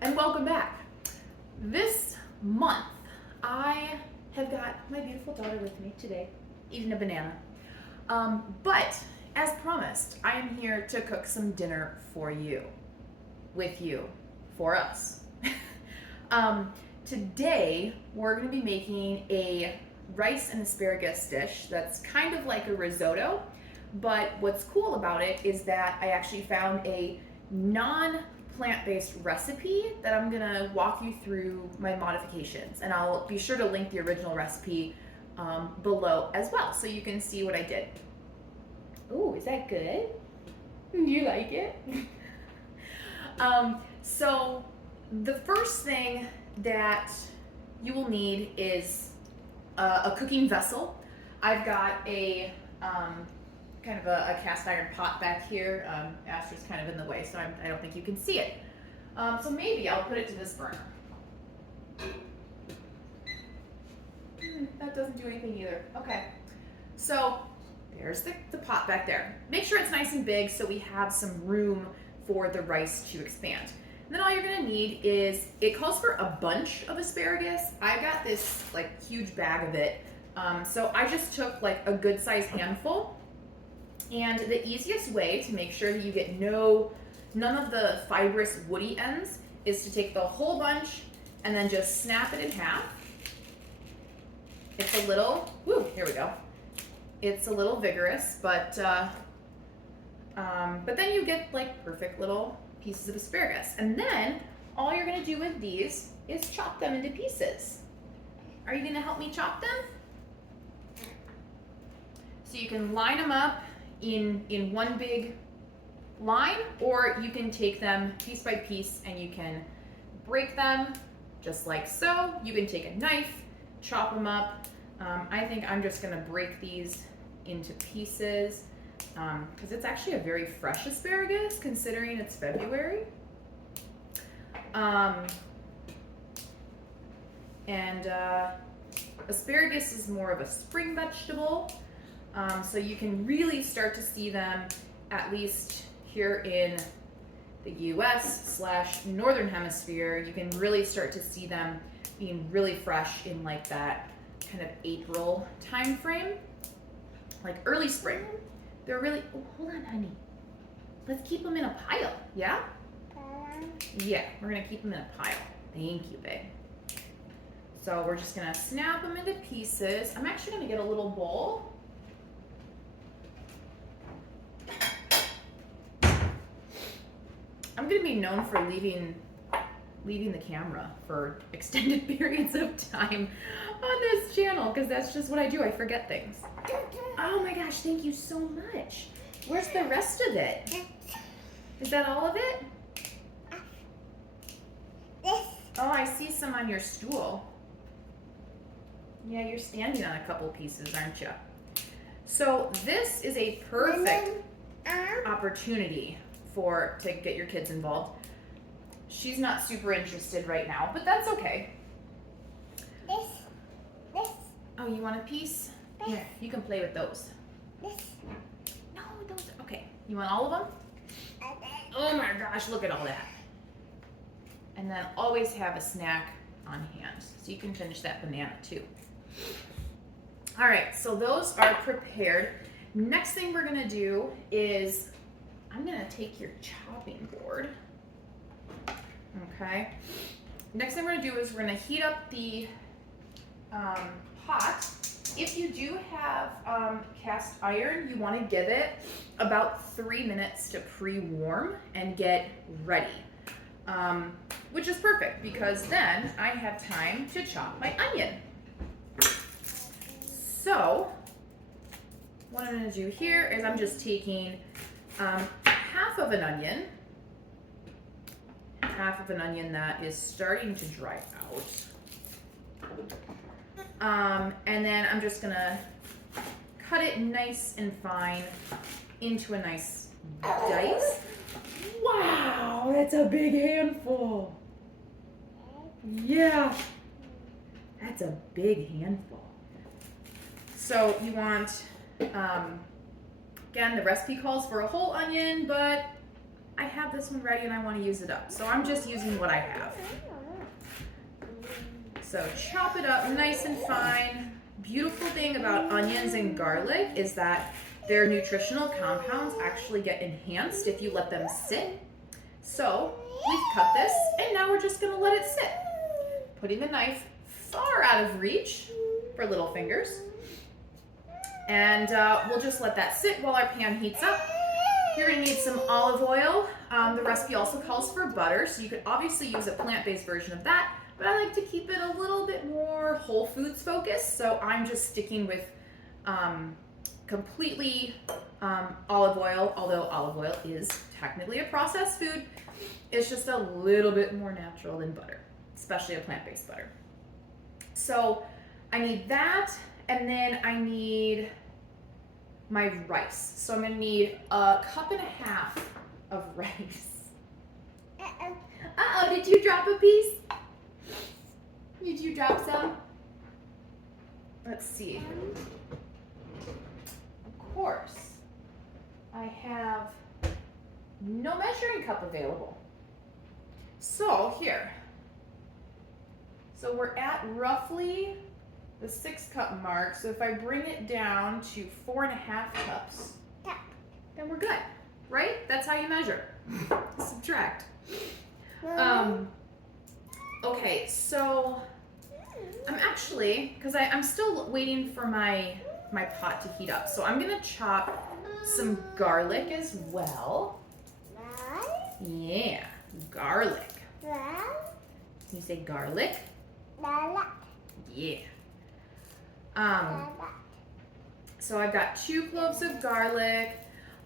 and welcome back. This month, I have got my beautiful daughter with me today, eating a banana. But as promised, I am here to cook some dinner for you, with you, for us. Today, we're going to be making a rice and asparagus dish that's kind of like a risotto, but what's cool about it is that I actually found a non-plant-based recipe that I'm gonna walk you through my modifications, and I'll be sure to link the original recipe below as well so you can see what I did. Oh, is that good? You like it? So the first thing that you will need is a cooking vessel. I've got a kind of a cast iron pot back here. Aster's kind of in the way, so I don't think you can see it. So maybe I'll put it to this burner. That doesn't do anything either. Okay, so there's the pot back there. Make sure it's nice and big so we have some room for the rice to expand. And then all you're gonna need is, it calls for a bunch of asparagus. I got this like huge bag of it. So I just took like a good sized handful. And the easiest way to make sure that you get none of the fibrous woody ends is to take the whole bunch and then just snap it in half. It's a little, here we go. It's a little vigorous, but then you get like perfect little pieces of asparagus. And then all you're gonna do with these is chop them into pieces. Are you gonna help me chop them? So you can line them up in one big line, or you can take them piece by piece and you can break them just like so. You can take a knife, chop them up. I think I'm just gonna break these into pieces because it's actually a very fresh asparagus considering it's February. Asparagus is more of a spring vegetable. So you can really start to see them, at least here in the US/Northern Hemisphere, you can really start to see them being really fresh in like that kind of April time frame, like early spring. They're really, oh, hold on, honey. Let's keep them in a pile, yeah? Yeah, we're gonna keep them in a pile. Thank you, babe. So we're just gonna snap them into pieces. I'm actually gonna get a little bowl. I'm gonna be known for leaving the camera for extended periods of time on this channel because that's just what I do. I forget things. Oh my gosh, thank you so much. Where's the rest of it? Is that all of it? Oh, I see some on your stool. Yeah, you're standing on a couple pieces, aren't you? So this is a perfect opportunity to get your kids involved. She's not super interested right now, but that's okay. This. Oh, you want a piece? Here, you can play with those. No, those. Okay. You want all of them? Oh my gosh, look at all that. And then always have a snack on hand, so you can finish that banana too. All right, so those are prepared. Next thing we're gonna do is I'm gonna take your chopping board. Okay. Next thing we're gonna do is we're gonna heat up the pot. If you do have cast iron, you wanna give it about 3 minutes to pre-warm and get ready. Which is perfect because then I have time to chop my onion. So what I'm gonna do here is I'm just taking half of an onion that is starting to dry out. And then I'm just gonna cut it nice and fine into a nice dice. Wow, that's a big handful. Yeah, that's a big handful. So you want, again, the recipe calls for a whole onion, but I have this one ready and I want to use it up. So I'm just using what I have. So chop it up nice and fine. Beautiful thing about onions and garlic is that their nutritional compounds actually get enhanced if you let them sit. So we've cut this and now we're just gonna let it sit. Putting the knife far out of reach for little fingers. And we'll just let that sit while our pan heats up. You're gonna need some olive oil. The recipe also calls for butter, so you could obviously use a plant-based version of that, but I like to keep it a little bit more whole foods focused, so I'm just sticking with completely olive oil, although olive oil is technically a processed food. It's just a little bit more natural than butter, especially a plant-based butter. So I need that, and then I need my rice. So I'm gonna need 1.5 cups of rice. Uh-oh, did you drop a piece? Did you drop some? Let's see. Of course, I have no measuring cup available. So here. So we're at roughly the 6 cup mark. So if I bring it down to 4.5 cups, then we're good, right? That's how you measure. Subtract. Okay, so I'm actually, because I'm still waiting for my pot to heat up. So I'm gonna chop some garlic as well. Yeah, garlic. Can you say garlic? Yeah. So I've got 2 cloves of garlic.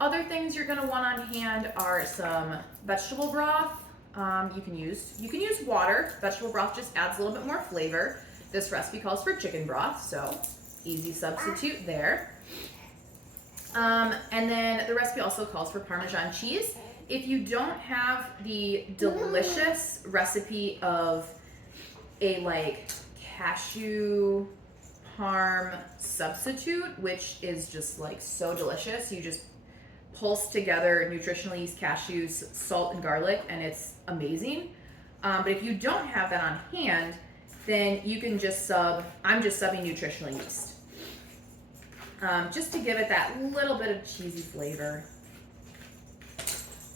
Other things you're gonna want on hand are some vegetable broth. You can use water. Vegetable broth just adds a little bit more flavor. This recipe calls for chicken broth, so easy substitute there. And then the recipe also calls for Parmesan cheese. If you don't have the delicious recipe of a like cashew parm substitute, which is just like so delicious, you just pulse together nutritionally used cashews, salt, and garlic, and it's amazing. But if you don't have that on hand, then you can just I'm just subbing nutritional yeast. Just to give it that little bit of cheesy flavor.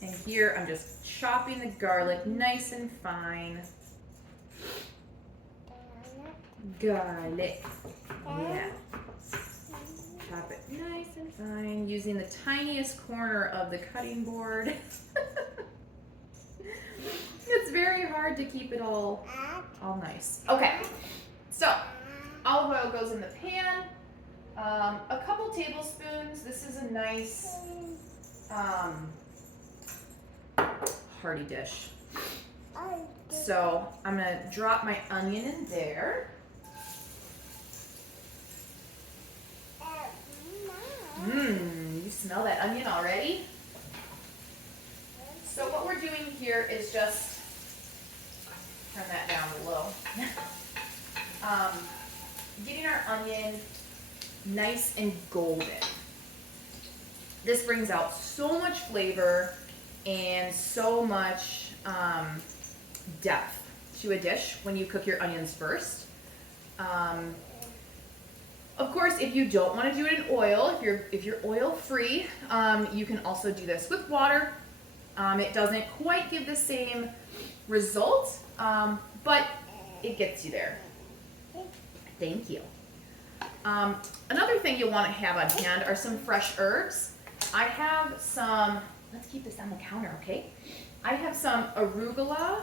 And here I'm just chopping the garlic nice and fine. Garlic. Yeah. Chop it nice and fine using the tiniest corner of the cutting board. It's very hard to keep it all nice. Okay, so olive oil goes in the pan. A couple tablespoons. This is a nice hearty dish. So I'm gonna drop my onion in there. You smell that onion already? So what we're doing here is just turn that down a little. Getting our onion nice and golden. This brings out so much flavor and so much depth to a dish when you cook your onions first. Of course, if you don't want to do it in oil, if you're oil free, you can also do this with water. It doesn't quite give the same result, but it gets you there. Thank you. Another thing you'll want to have on hand are some fresh herbs. I have some, let's keep this on the counter, okay? I have some arugula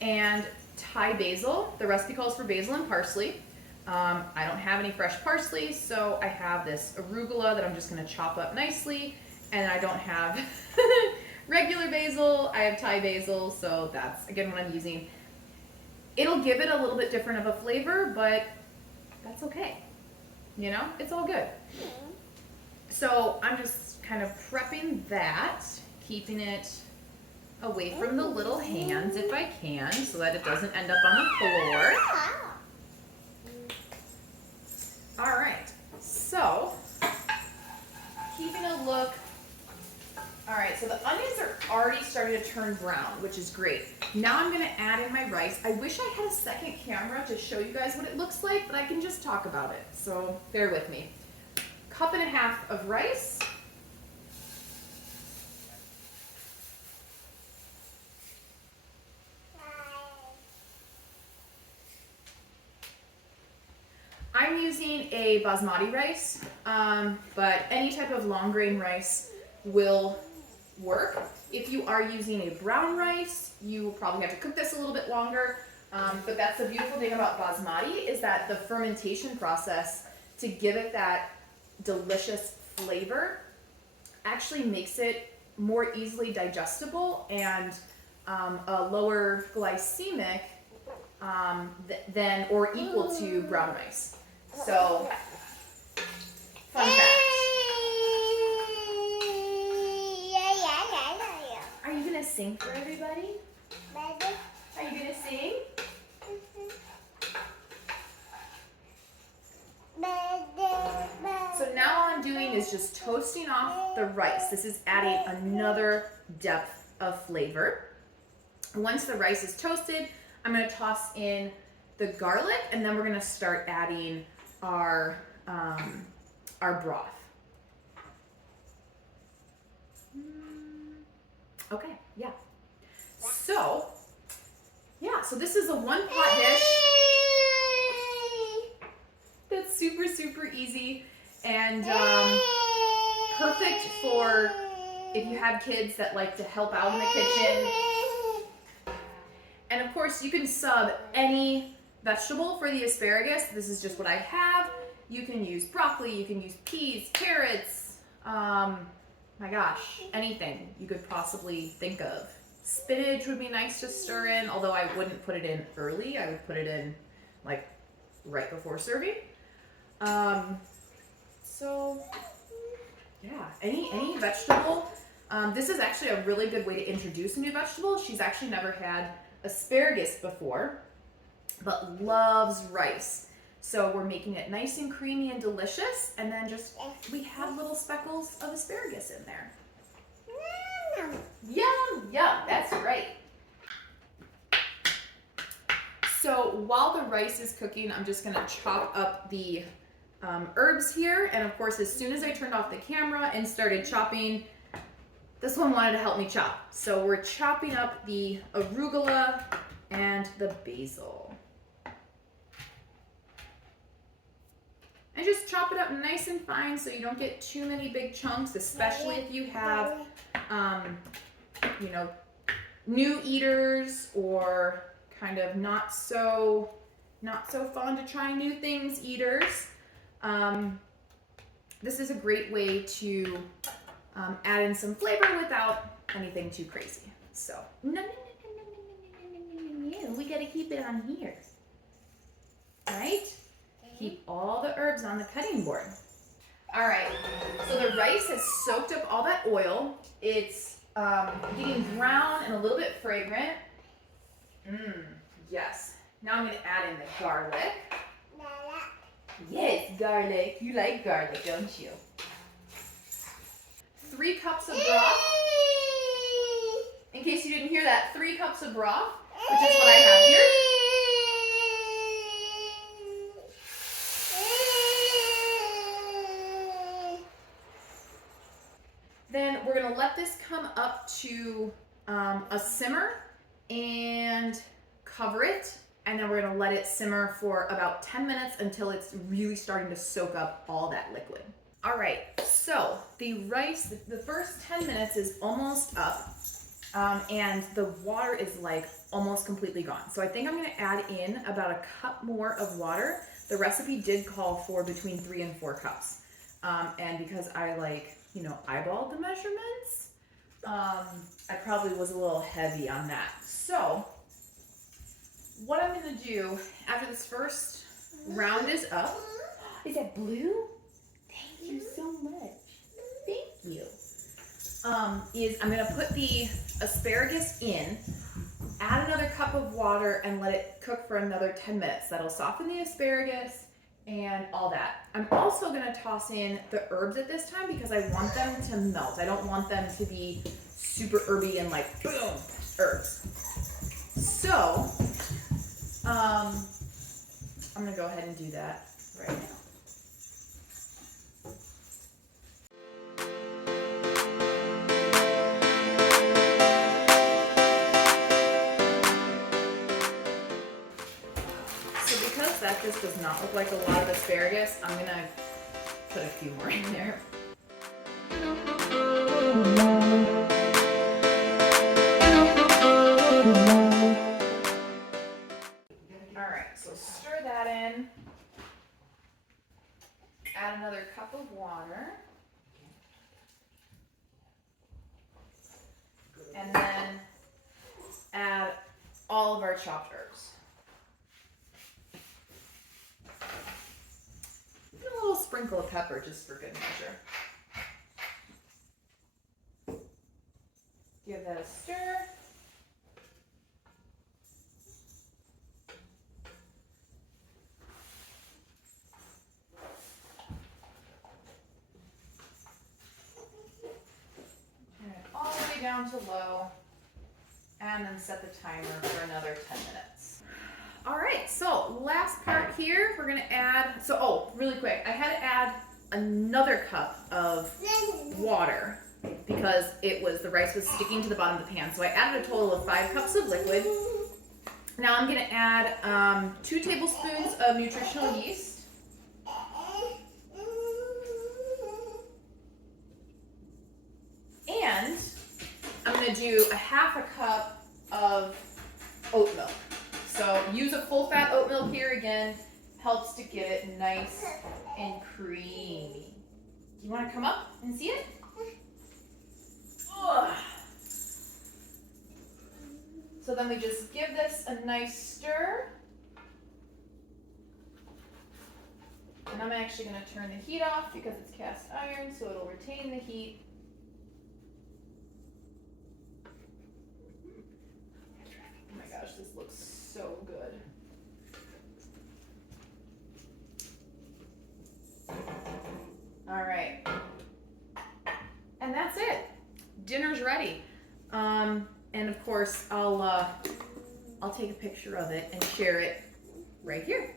and Thai basil. The recipe calls for basil and parsley. I don't have any fresh parsley, so I have this arugula that I'm just going to chop up nicely, and I don't have regular basil. I have Thai basil, so that's, again, what I'm using. It'll give it a little bit different of a flavor, but that's okay. You know, it's all good. So I'm just kind of prepping that, keeping it away from the little hands if I can, so that it doesn't end up on the floor. All right, so keeping a look All right, so the onions are already starting to turn brown, which is great. Now I'm gonna add in my rice. I wish I had a second camera to show you guys what it looks like, but I can just talk about it, so bear with me. 1.5 cups of rice. I'm using a basmati rice, but any type of long grain rice will work. If you are using a brown rice, you will probably have to cook this a little bit longer, but that's the beautiful thing about basmati is that the fermentation process to give it that delicious flavor actually makes it more easily digestible and a lower glycemic than or equal to brown rice. So, fun fact. Are you gonna sing for everybody? Are you gonna sing? So now all I'm doing is just toasting off the rice. This is adding another depth of flavor. Once the rice is toasted, I'm gonna toss in the garlic, and then we're gonna start adding our broth. Okay, yeah. So this is a one pot dish. That's super, super easy and perfect for if you have kids that like to help out in the kitchen. And of course, you can sub any vegetable for the asparagus. This is just what I have. You can use broccoli, you can use peas, carrots, my gosh, anything you could possibly think of. Spinach would be nice to stir in, although I wouldn't put it in early. I would put it in like right before serving. So yeah, any vegetable. This is actually a really good way to introduce a new vegetable. She's actually never had asparagus before, but loves rice. So we're making it nice and creamy and delicious, and then just we have little speckles of asparagus in there. Yum, yum, that's right. So while the rice is cooking, I'm just gonna chop up the herbs here. And of course, as soon as I turned off the camera and started chopping, this one wanted to help me chop. So we're chopping up the arugula and the basil. And just chop it up nice and fine so you don't get too many big chunks, especially if you have, new eaters or kind of not so fond to try new things eaters. This is a great way to add in some flavor without anything too crazy. So, no, we gotta keep it on here, right? Keep all the herbs on the cutting board. All right, so the rice has soaked up all that oil. It's getting brown and a little bit fragrant. Yes. Now I'm gonna add in the garlic. Yes, garlic. You like garlic, don't you? 3 cups of broth. In case you didn't hear that, 3 cups of broth, which is what I have here. Then we're gonna let this come up to a simmer and cover it. And then we're gonna let it simmer for about 10 minutes until it's really starting to soak up all that liquid. All right, so the rice, the first 10 minutes is almost up and the water is like almost completely gone. So I think I'm gonna add in about 1 cup more of water. The recipe did call for between 3 and 4 cups. And because I eyeballed the measurements, I probably was a little heavy on that. So what I'm gonna do after this first round is up, is that blue? Thank you so much. Thank you. Is I'm gonna put the asparagus in, add another cup of water and let it cook for another 10 minutes. That'll soften the asparagus and all that. I'm also gonna toss in the herbs at this time because I want them to melt. I don't want them to be super herby and like boom, herbs. So, I'm gonna go ahead and do that right now. That just does not look like a lot of asparagus. I'm gonna put a few more in there. All right, so stir that in. Add another cup of water. And then add all of our chopped herbs. A little sprinkle of pepper just for good measure. Give that a stir. Turn it all the way down to low, and then set the timer for another 10 minutes. All right, so last part here, we're gonna add, really quick, I had to add another cup of water because the rice was sticking to the bottom of the pan. So I added a total of 5 cups of liquid. Now I'm gonna add 2 tablespoons of nutritional yeast. And I'm gonna do a half a cup of oat milk. So use a full fat oat milk here again, helps to get it nice and creamy. You wanna come up and see it? Ugh. So then we just give this a nice stir. And I'm actually gonna turn the heat off because it's cast iron, so it'll retain the heat. Oh my gosh, this looks so good. All right, and that's it. Dinner's ready. And of course, I'll take a picture of it and share it right here.